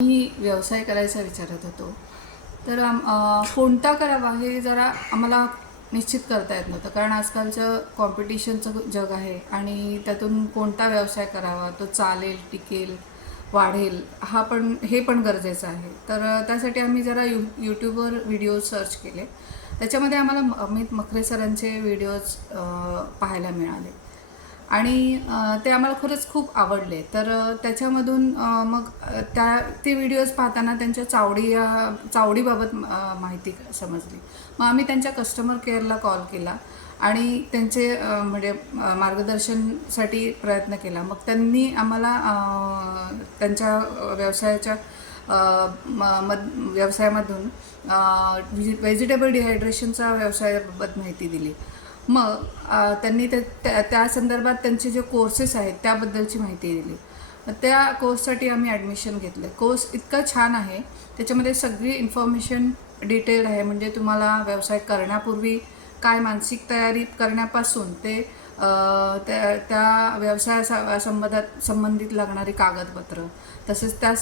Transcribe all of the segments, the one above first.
मी व्यवसाय करायचा विचारत होतो. तर कोणता करावा हे जरा आम्हाला निश्चित करता येत नव्हतं. कारण आजकालचं कॉम्पिटिशनचं जग आहे आणि त्यातून कोणता व्यवसाय करावा, तो चालेल, टिकेल, वाढेल, हे पण गरजेचं आहे. तर त्यासाठी आम्ही जरा यूट्यूबवर व्हिडिओ सर्च केले. त्याच्यामध्ये आम्हाला अमित मखरे सरांचे व्हिडिओज पाहायला मिळाले आणि ते आम्हाला खरंच खूप आवडले. तर त्याच्यामधून मग ते व्हिडिओज पाहताना त्यांच्या चावडीबाबत माहिती समजली. मग आम्ही त्यांच्या कस्टमर केअरला कॉल केला आणि त्यांचे म्हणजे मार्गदर्शनसाठी प्रयत्न केला. मग त्यांनी आम्हाला त्यांच्या व्यवसायामधून व्हेजिटेबल डिहायड्रेशनचा व्यवसायाबाबत माहिती दिली. मग त्यांनी त्या संदर्भात त्यांचे जे कोर्सेस आहेत त्याबद्दलची माहिती दिली. त्या कोर्ससाठी आम्ही ॲडमिशन घेतलं. कोर्स इतका छान आहे, त्याच्यामध्ये सगळी इन्फॉर्मेशन डिटेल्ड आहे. म्हणजे तुम्हाला व्यवसाय करण्यापूर्वी काय मानसिक तयारी करण्यापासून ते त्या संबंधित लागणारी कागदपत्र, तसेच त्या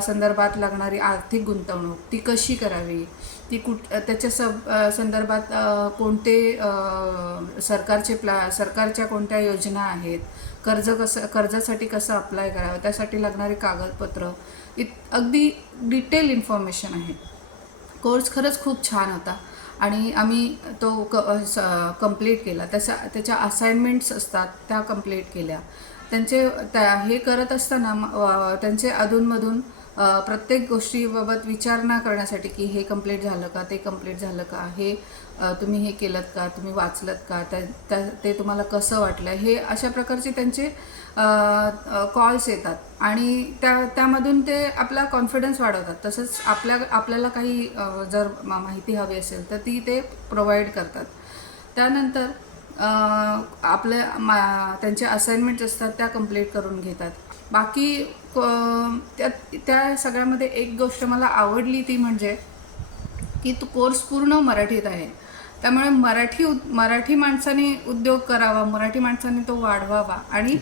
संदर्भात लागणारी आर्थिक गुंतवणूक ती कशी करावी, ती त्याच्या संदर्भात कोणते सरकारच्या कोणत्या योजना आहेत, कर्जासाठी कसं अप्लाय करावं, त्यासाठी लागणारी कागदपत्र, अगदी डिटेल इन्फॉर्मेशन आहे. कोर्स खरंच खूप छान होता आणि आम्ही तो कंप्लीट केला. त्याच्या असाइनमेंट्स असतात त्या कंप्लीट केल्या. हे करत असताना त्यांचे अधूनमधून प्रत्येक गोष्टीबाबत विचारणा करण्यासाठी की हे कंप्लीट झालं का, ते कंप्लीट झालं का, तुम्ही हे केलं का, तुम्ही वाचलत का, ते तुम्हाला कसं वाटलं, हे अशा प्रकारचे त्यांचे कॉल्स येतात आणि त्यामधून ते आपला कॉन्फिडन्स वाढवतात. तसंच आपल्याला काही जर माहिती हवी असेल तर ते प्रोव्हाइड करतात. त्यानंतर त्यांचे असाइनमेंट्स असतात त्या कंप्लीट करून घेतात. बाकी त्या सगळ्यामध्ये एक गोष्ट मला आवडली, ती म्हणजे की तो कोर्स पूर्ण मराठीत आहे. त्यामुळे मराठी माणसाने उद्योग करावा, मराठी माणसाने तो वाढवावा आणि